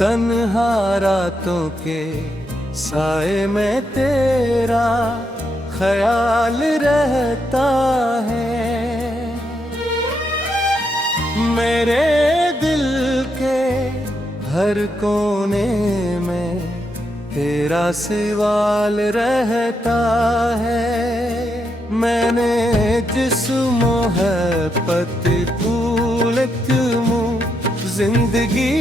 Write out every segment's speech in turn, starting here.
तन्हा रातों के साए में तेरा ख्याल रहता है। मेरे दिल के हर कोने में तेरा सवाल रहता है। मैंने जिस मोहब्बत जिंदगी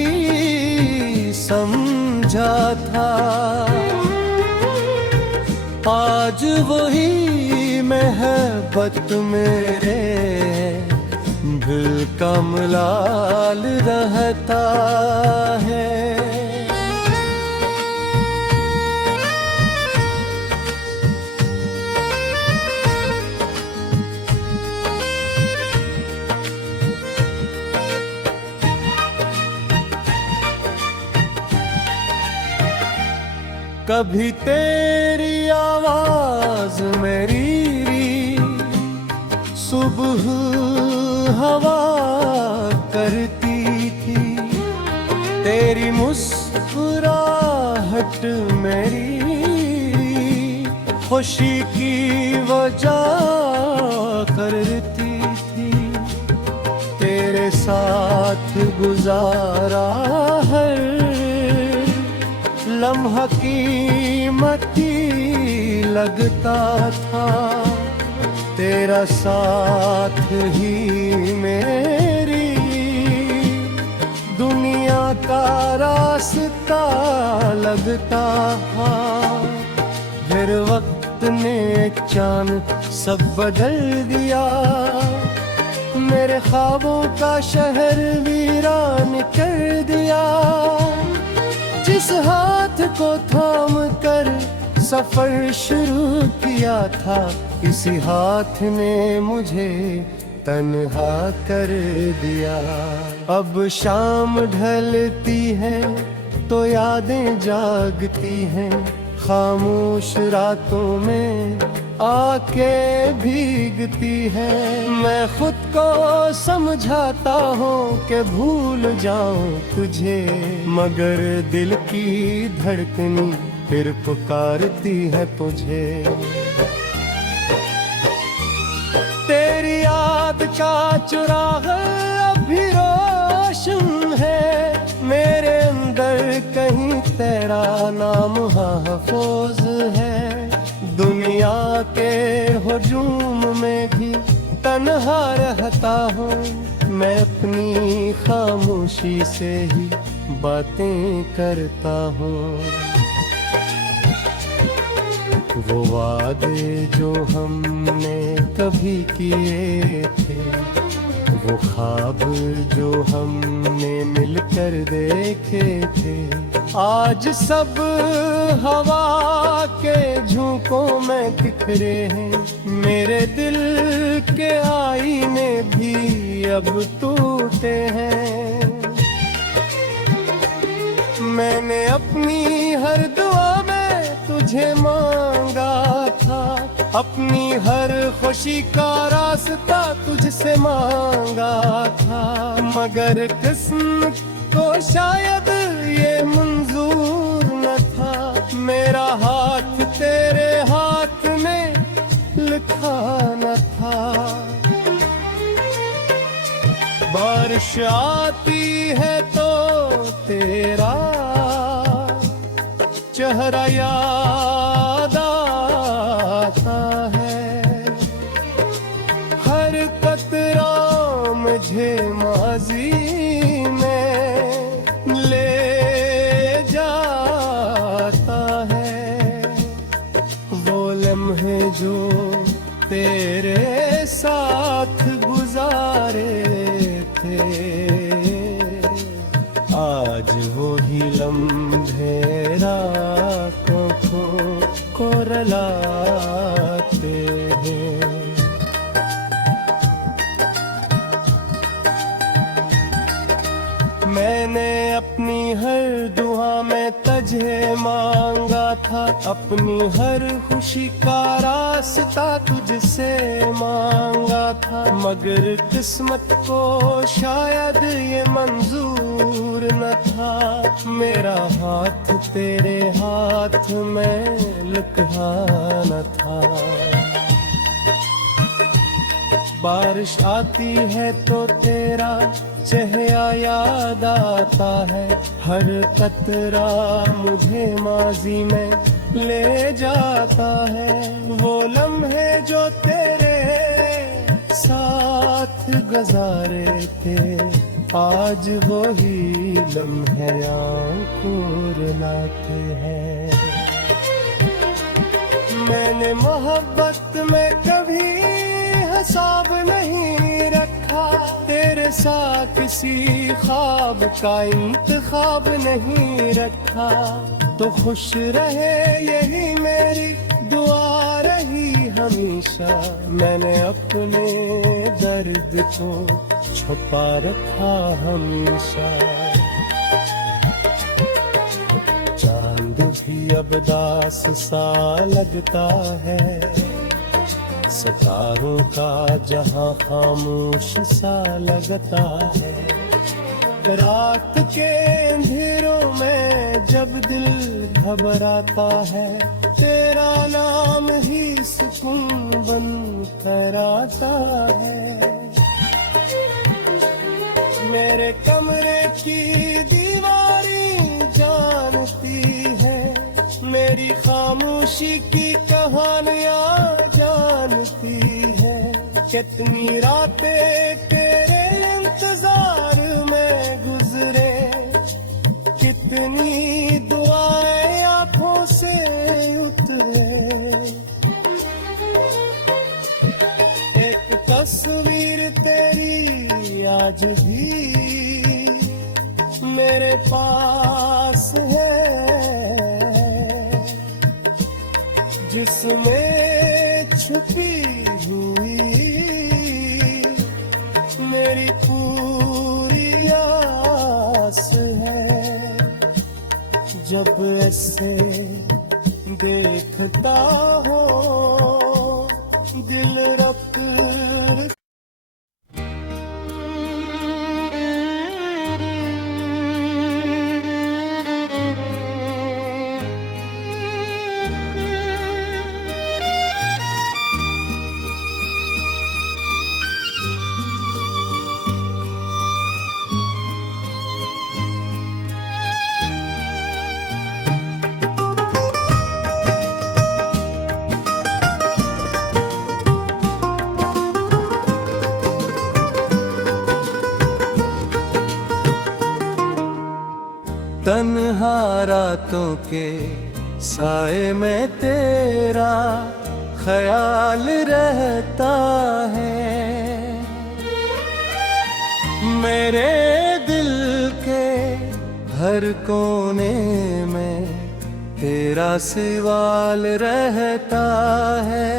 समझा था, आज वही मोहब्बत मेरे दिल का मलाल रहता है। कभी तेरी आवाज मेरी सुबह हवा करती थी, तेरी मुस्कुराहट मेरी खुशी की वजह करती थी। तेरे साथ गुजारा हर लम्हा कीमती लगता था, तेरा साथ ही मेरी दुनिया का रास्ता लगता था। फिर वक्त ने चांद सब बदल दिया, मेरे ख्वाबों का शहर वीरान कर दिया। जिस हाथ को थाम कर सफर शुरू किया था, इसी हाथ ने मुझे तन्हा कर दिया। अब शाम ढलती है तो यादें जागती हैं, खामोश रातों में आके भीगती है। मैं खुद को समझाता हूँ कि भूल जाऊं तुझे, मगर दिल की धड़कनी फिर पुकारती है तुझे। तेरी याद का चुराग अभी रोशन है, मेरे अंदर कहीं तेरा नाम महफूज है। दुनिया के हुजूम में भी तन्हा रहता हूँ, मैं अपनी खामोशी से ही बातें करता हूँ। वो वादे जो हमने कभी किए थे, वो ख्वाब जो हमने मिलकर देखे थे, आज सब हवा के झोंकों में बिखरे हैं। मेरे दिल के आईने भी अब टूटे हैं। मैंने अपनी हर दुआ में तुझे मांगा था, अपनी हर खुशी का रास्ता तुझसे मांगा था, मगर किस्मत को शायद ये मंजूर न था। मेरा हाथ तेरे हाथ में लिखा न था। बारिश आती है तो तेरा चेहरा याद आता है, हर कतरा मुझे माजी में ले जाता है। वो लम्हे जो तेरे साथ गुजारे थे, आज वो ही लम्हे रातों को रुलाते हैं। मैंने अपनी हर दुआ में तुझे मांगा था, अपनी हर खुशी का रास्ता तुझसे मांगा था, मगर किस्मत को शायद ये मंजूर न था, मेरा हाथ तेरे हाथ में लिखा न था। बारिश आती है तो तेरा चेहरा याद आता है, हर कतरा मुझे माजी में ले जाता है। वो लम्हे जो तेरे साथ गुजारे थे, आज वो ही लम्हे आंखों रुलाते हैं। मैंने मोहब्बत में कभी हिसाब नहीं रखा, तेरे साथ किसी ख्वाब का इंतखाब नहीं रखा। तो खुश रहे यही मेरी दुआ रही हमेशा, मैंने अपने दर्द को छुपा रखा हमेशा। चांद भी अब दास सा लगता है, सितारों का जहां खामोश सा लगता है। रात के अंधेरों में जब दिल घबराता है, तेरा नाम ही सुकून बन कर आता है। मेरे कमरे की दीवारी जानती है, मेरी खामोशी की कहानियां जानती है। कितनी रातें तेरे इंतजार में गुजरे, कितनी दुआएं आंखों से उतरे। एक तस्वीर तेरी आज भी मेरे पास है, जिसमें छुपी हुई मेरी पूरी आस है। जब ऐसे देखता हो दिल रब्त तन्हा रातों के साए में तेरा ख्याल रहता है। मेरे दिल के हर कोने में तेरा सवाल रहता है।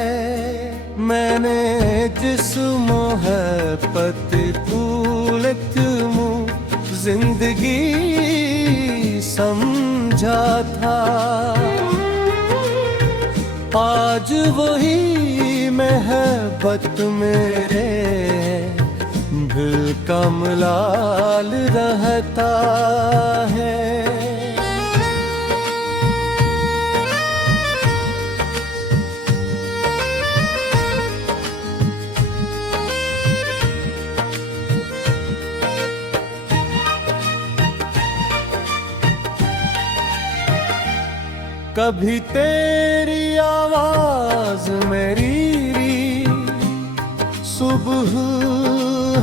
मैंने जिस मोहब्बत जिंदगी समझा था, आज वही मोहब्बत मेरे दिल का मलाल रहता है। कभी तेरी आवाज मेरी सुबह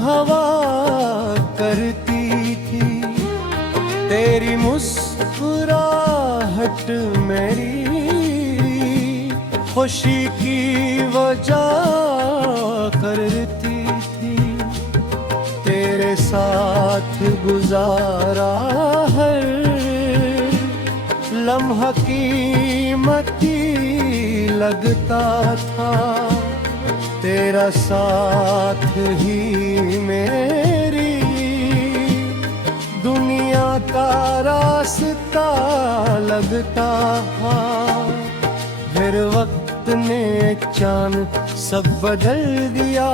हवा करती थी, तेरी मुस्कुराहट मेरी खुशी की वजह करती थी। तेरे साथ गुजारा हर लम्हा कीमती लगता था, तेरा साथ ही मेरी दुनिया का रास्ता लगता था। फिर वक्त ने चांद सब बदल दिया,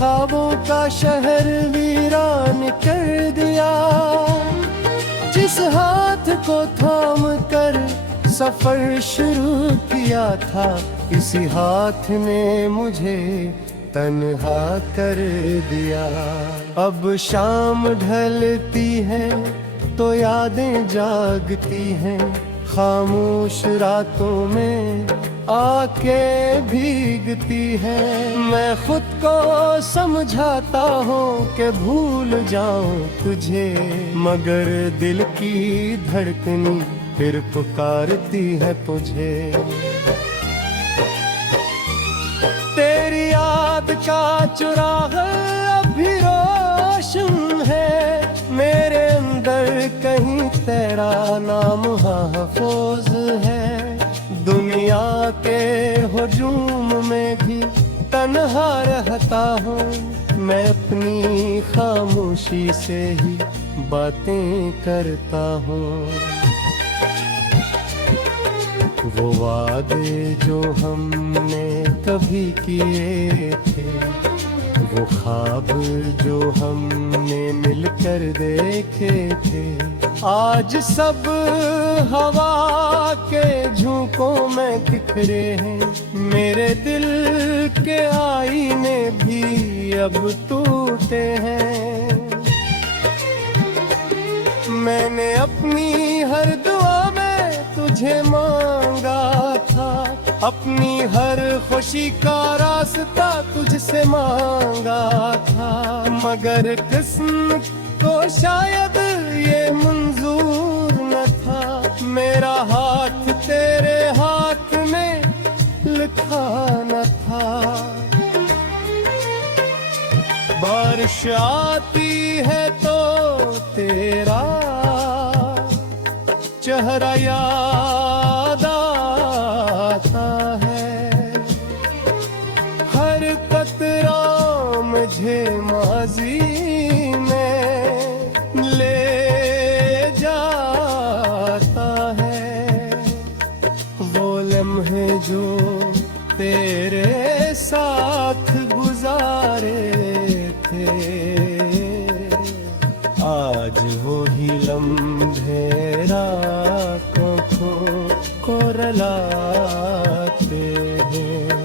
ख्वाबों का शहर वीरान कर दिया। जिस हाथ को थाम कर सफर शुरू किया था, इसी हाथ ने मुझे तन्हा कर दिया। अब शाम ढलती है तो यादें जागती हैं, खामोश रातों में आके भीगती है। मैं खुद को समझाता हूँ कि भूल जाऊं तुझे, मगर दिल की धड़कनी फिर पुकारती है तुझे। तेरी याद का चुराग अभी रोशन है, मेरे अंदर कहीं तेरा नाम महफूज है। दुनिया के हुजूम में भी तन्हा रहता हूँ, मैं अपनी खामोशी से ही बातें करता हूँ। वो वादे जो हमने कभी किए थे, वो ख्वाब जो हमने मिलकर देखे थे, आज सब हवा के झोंकों में बिखरे हैं। मेरे दिल के आईने भी अब टूटे हैं। मैंने अपनी हर दुआ में तुझे मांगा था, अपनी हर खुशी का रास्ता तुझसे मांगा था, मगर किस्मत को शायद ये मंजूर न था। मेरा हाथ तेरे हाथ में लिखा न था। बारिश आती है तो तेरा चेहरा याद आता है, हर कतरा मुझे माजी में ले जाता है। वो लम्हे जो तेरे साथ गुजारे थे, आज वो ही लम्हे रातों को रुलाते हैं।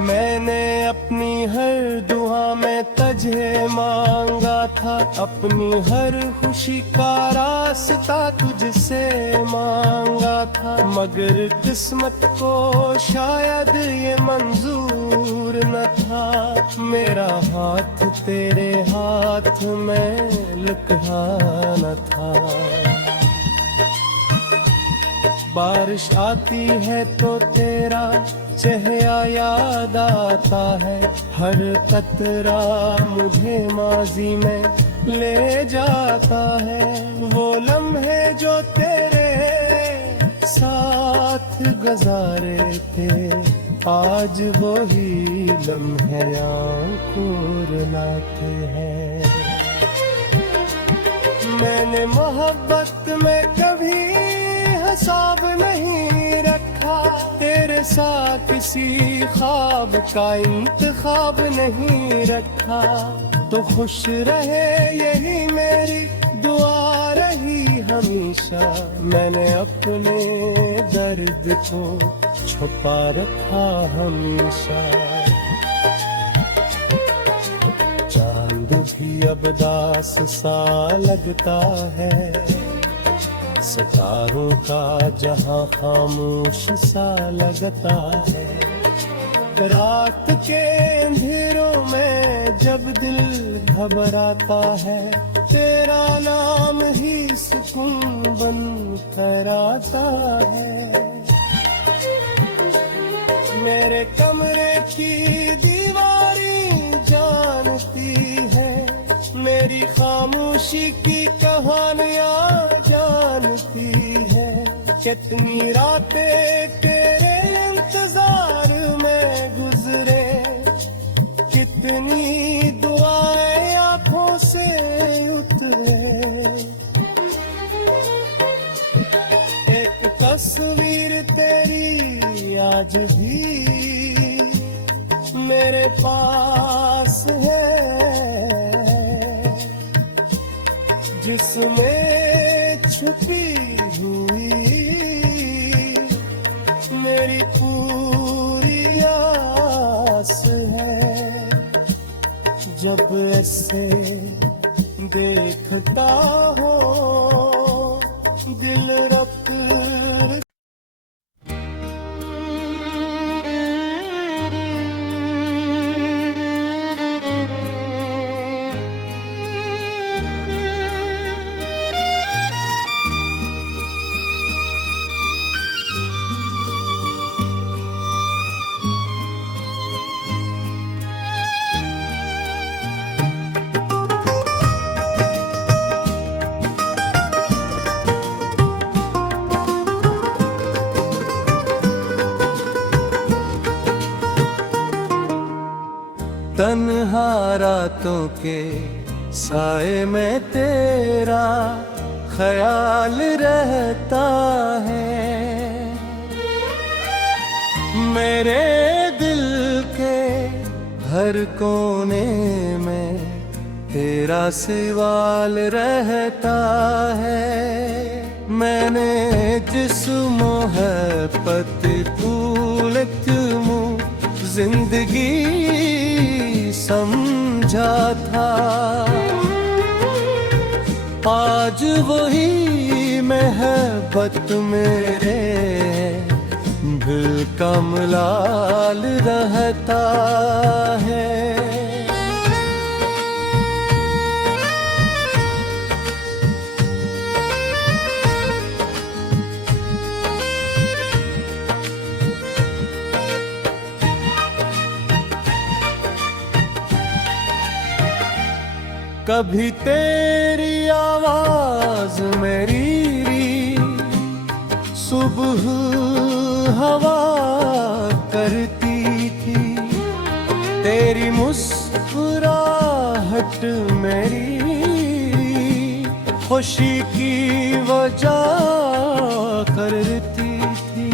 मैंने अपनी हर दुआ में तुझे मांगा था, अपनी हर खुशी का रास्ता तुझसे मांगा था, मगर किस्मत को शायद ये मंजूर न था। मेरा हाथ तेरे हाथ में लिखा न था। बारिश आती है तो तेरा चेहरा याद आता है, हर कतरा मुझे माजी में ले जाता है। वो लम्हे जो तेरे साथ गुजारे थे, आज वो ही लम्हे आंखों रुलाते हैं। मैंने मोहब्बत में कभी हिसाब नहीं रखा, तेरे साथ किसी ख्वाब का इंतखाब नहीं रखा। तो खुश रहे यही मेरी दुआ रही हमेशा, मैंने अपने दर्द को छुपा रखा हमेशा। चांद भी अब दास सा लगता है, सितारों का जहां खामोश सा लगता है। रात के अंधेरों में जब दिल घबराता है, तेरा नाम ही सुकून बन कर आता है। मेरे कमरे की दीवारी जानती है, मेरी खामोशी की कहानियां जानती है। कितनी रातें तेरे इंतजार में गुजरे, कितनी दुआएं आंखों से उतरे। एक तस्वीर तस्वीर तेरी आज भी मेरे पास है, जिसमें छुपी हुई मेरी पूरी आस है। जब ऐसे देखता हो दिल रक्त तन्हा रातों के साए में तेरा ख्याल रहता है। मेरे दिल के हर कोने में तेरा सवाल रहता है। मैंने जिस मोहब्बत जिंदगी समझा था, आज वही मोहब्बत मेरे दिल का मलाल रहता है। कभी तेरी आवाज मेरी सुबह हवा करती थी, तेरी मुस्कुराहट मेरी खुशी की वजह करती थी।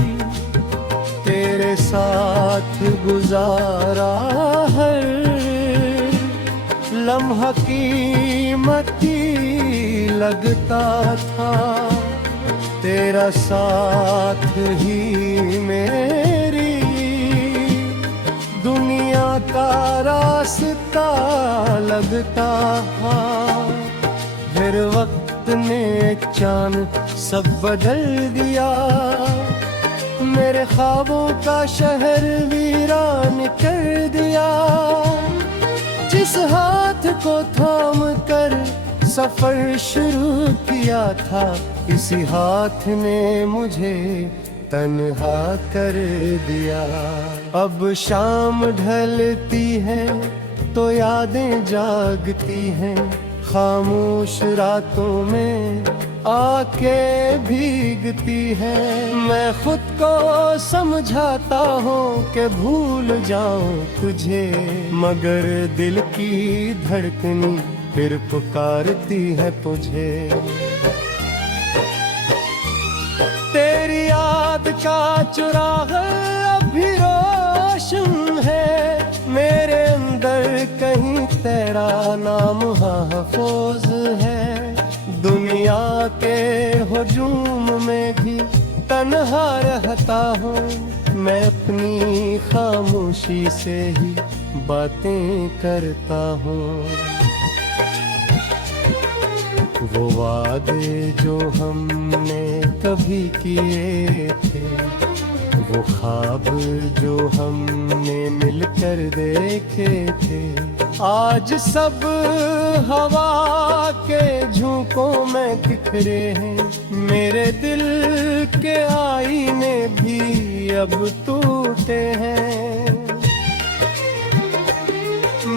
तेरे साथ गुजारा हर लम्हा कीमती लगता था, तेरा साथ ही मेरी दुनिया का रास्ता लगता था। फिर वक्त ने चांद सब बदल दिया, मेरे ख्वाबों का शहर वीरान कर दिया। जिस हाथ को थाम कर सफर शुरू किया था, इसी हाथ ने मुझे तन्हा कर दिया। अब शाम ढलती है तो यादें जागती हैं, खामोश रातों में आके भीगती है। मैं खुद को समझाता हूँ कि भूल जाऊं तुझे, मगर दिल की धड़कनी फिर पुकारती है तुझे। तेरी याद का चुराग अभी रोशन है, मेरे अंदर कहीं तेरा नाम महफूज है। दुनिया के हुजूम में भी तन्हा रहता हूँ, मैं अपनी खामोशी से ही बातें करता हूँ। वो वादे जो हमने कभी किए थे, वो ख्वाब जो हमने मिलकर देखे थे, आज सब हवा के झोंकों में बिखरे हैं। मेरे दिल के आईने भी अब टूटे हैं।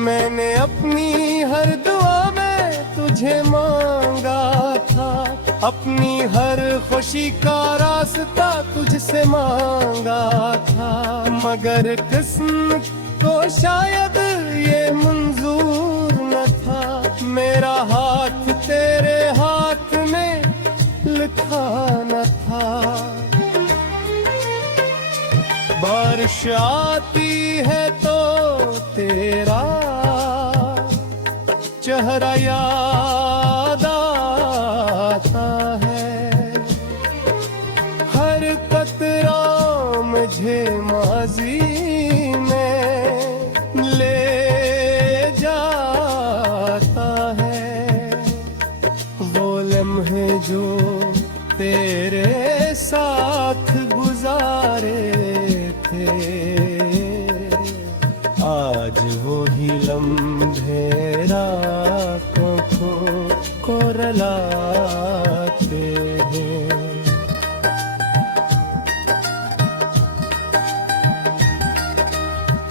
मैंने अपनी हर दुआ में तुझे मांगा था, अपनी हर खुशी का रास्ता तुझसे मांगा था, मगर किस्मत को शायद ये मंजूर न था। मेरा हाथ तेरे हाथ में लिखा न था। बारिश आती है तो तेरा चेहरा याद आता है, हर कतरा मुझे माजी में ले जाता है। वो लम्हे जो तेरे साथ गुजारे थे, आज वो ही लम्हे रातों को रुलाते हैं।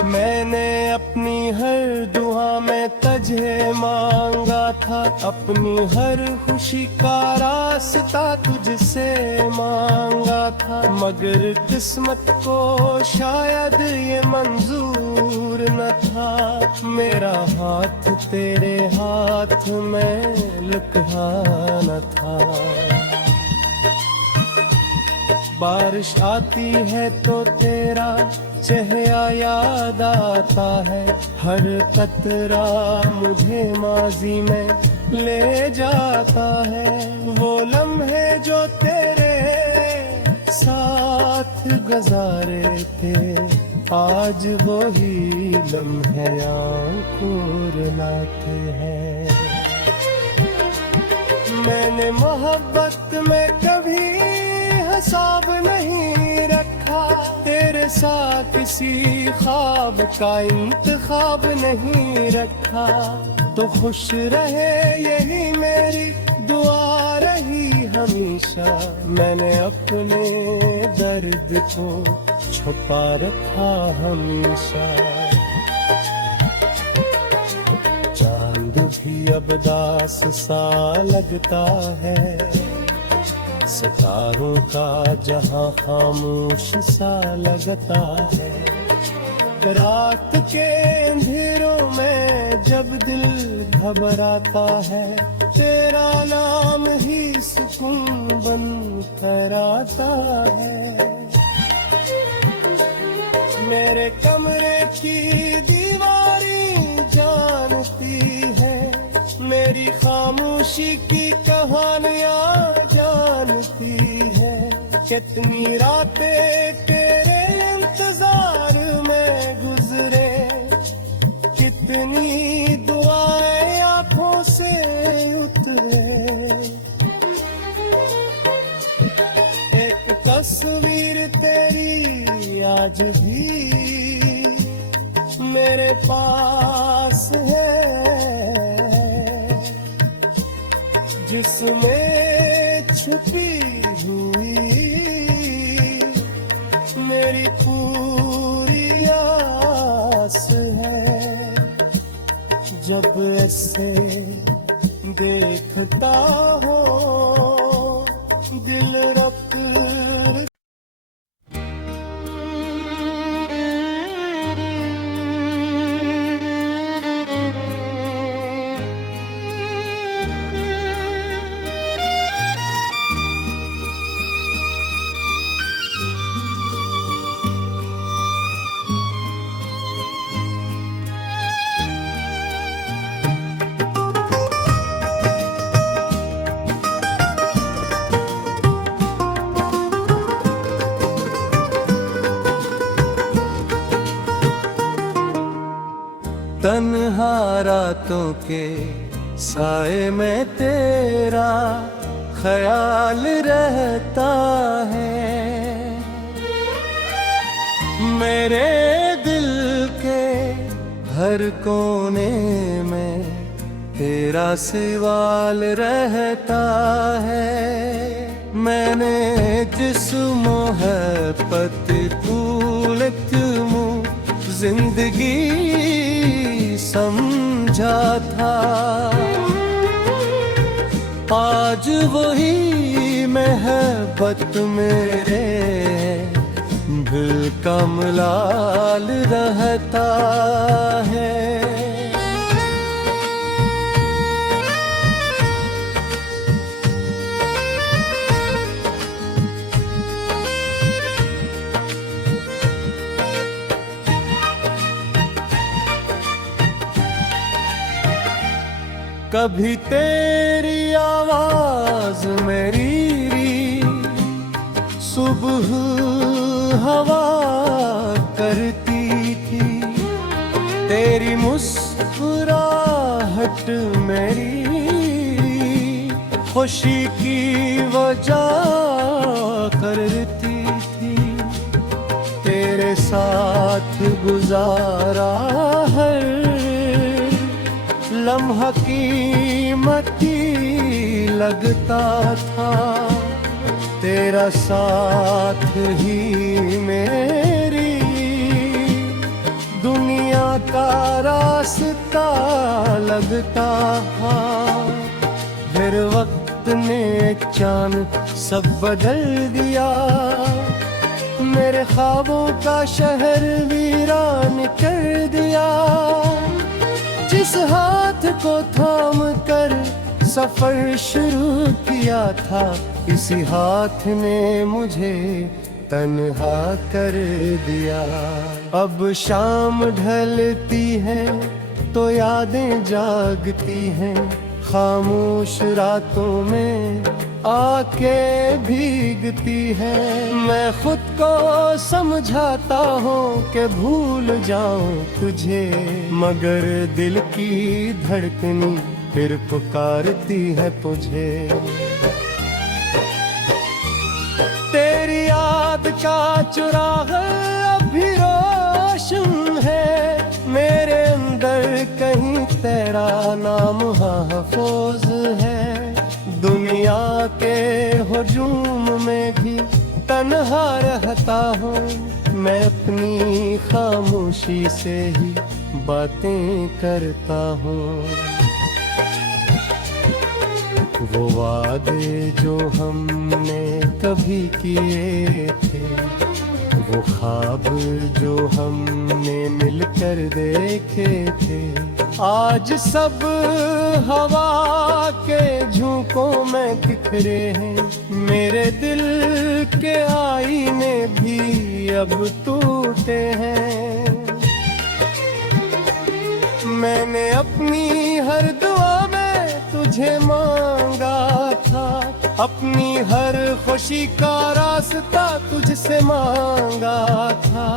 मैंने अपनी हर दुआ में तुझे मांगा था, अपनी हर खुशी का रास्ता तुझसे मांगा था, मगर किस्मत को शायद ये मंजूर न था। मेरा हाथ तेरे हाथ में लुका न था। बारिश आती है तो तेरा चेहरा याद आता है, हर कतरा मुझे माजी में ले जाता है। वो लम्हे जो तेरे साथ गुजारे थे, आज वो ही लम्हे आंखों रुलाते हैं। मैंने मोहब्बत में कभी हिसाब नहीं रखा, तेरे साथ किसी ख्वाब का इंतखाब नहीं रखा। तो खुश रहे यही मेरी दुआ रही हमेशा, मैंने अपने दर्द को छुपा रखा हमेशा। चांद भी अब दास सा लगता है, सितारों का जहां खामोश सा लगता है। रात के अंधेरों में जब दिल घबराता है, तेरा नाम ही सुकून बन कर आता है। मेरे कमरे की दीवारें जानती है, मेरी खामोशी की कहानियां जानती है। कितनी रातें तेरे इंतजार में गुजरे, कितनी दुआएं आंखों से उतरे। एक तस्वीर तेरी आज भी मेरे पास है, जिसमें छुपी हुई मेरी पूरी आस है। जब ऐसे देखता हो दिल रख तन्हा रातों के साए में तेरा ख्याल रहता है। मेरे दिल के हर कोने में तेरा सवाल रहता है। मैंने जिस मोहब्बत फूल तुम जिंदगी समझा था, आज वही मोहब्बत मेरे दिल का मलाल रहता है। कभी तेरी आवाज मेरी सुबह हवा करती थी, तेरी मुस्कुराहट मेरी खुशी की वजह करती थी। तेरे साथ गुजारा हर लम्हा कीमती लगता था, तेरा साथ ही मेरी दुनिया का रास्ता लगता था। फिर वक्त ने चांद सब बदल दिया, मेरे ख्वाबों का शहर वीरान कर दिया। जिस हाथ को थाम कर सफर शुरू किया था, इसी हाथ ने मुझे तन्हा कर दिया। अब शाम ढलती है तो यादें जागती हैं, खामोश रातों में आके भीगती है। मैं खुद को समझाता हूँ कि भूल जाऊं तुझे, मगर दिल की धड़कनी फिर पुकारती है तुझे। तेरी याद का चुराग अभी रोशन है, मेरे अंदर कहीं तेरा नाम महफूज है। दुनिया के हुजूम में भी तन्हा रहता हूँ, मैं अपनी खामोशी से ही बातें करता हूँ। वो वादे जो हमने कभी किए थे, वो ख्वाब जो हमने मिलकर देखे थे, आज सब हवा के झोंकों में बिखरे हैं। मेरे दिल के आईने भी अब टूटे हैं। मैंने अपनी हर दुआ में तुझे मांगा था, अपनी हर खुशी का रास्ता तुझसे मांगा था,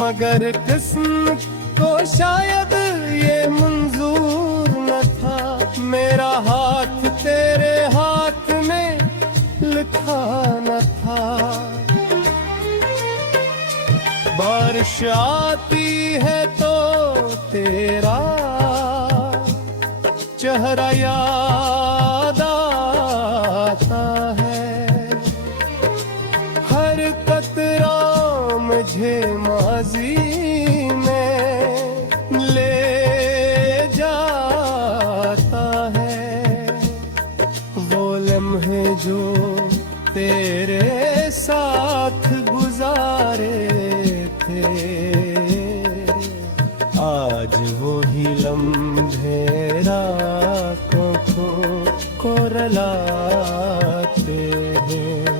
मगर किस्मत को शायद ये मंजूर न था। मेरा हाथ तेरे हाथ में लिखा न था। बारिश आती है तो तेरा चेहरा याद आता है, हर कतरा मुझे माजी में ले जाता है। वो लम्हे जो तेरे साथ गुजारे थे, आज वो ही लम्हे रातों को रुलाते हैं।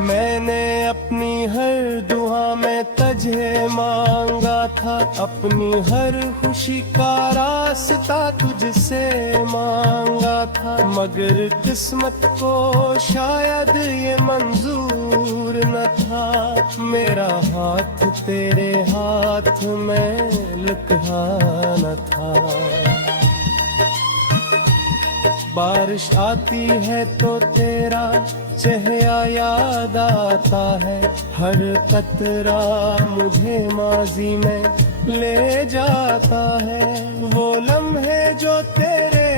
मैंने अपनी हर दुआ में तुझे मांगा था, अपनी हर खुशी का रास्ता तुझसे मांगा था, मगर किस्मत को शायद ये मंजूर न था। मेरा हाथ तेरे हाथ में लिखा न था। बारिश आती है तो तेरा चेहरा याद आता है, हर कतरा मुझे माजी में ले जाता है। वो लम्हे जो तेरे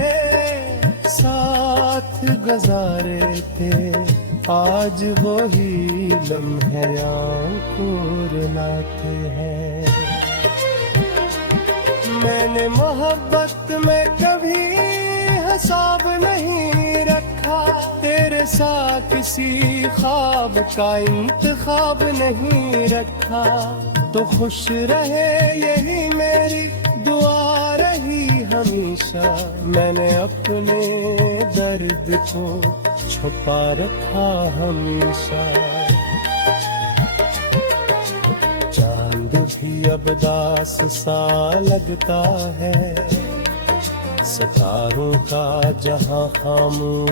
साथ गुजारे थे, आज वो ही लम्हे आंखों रुलाते हैं। मैंने मोहब्बत में कभी हिसाब नहीं रखा, तेरे साथ किसी ख्वाब का इंतखाब नहीं रखा। तो खुश रहे यही मेरी दुआ रही हमेशा, मैंने अपने दर्द को छुपा रखा हमेशा। चांद भी अब दास सा लगता है, सितारों का जहां खामोश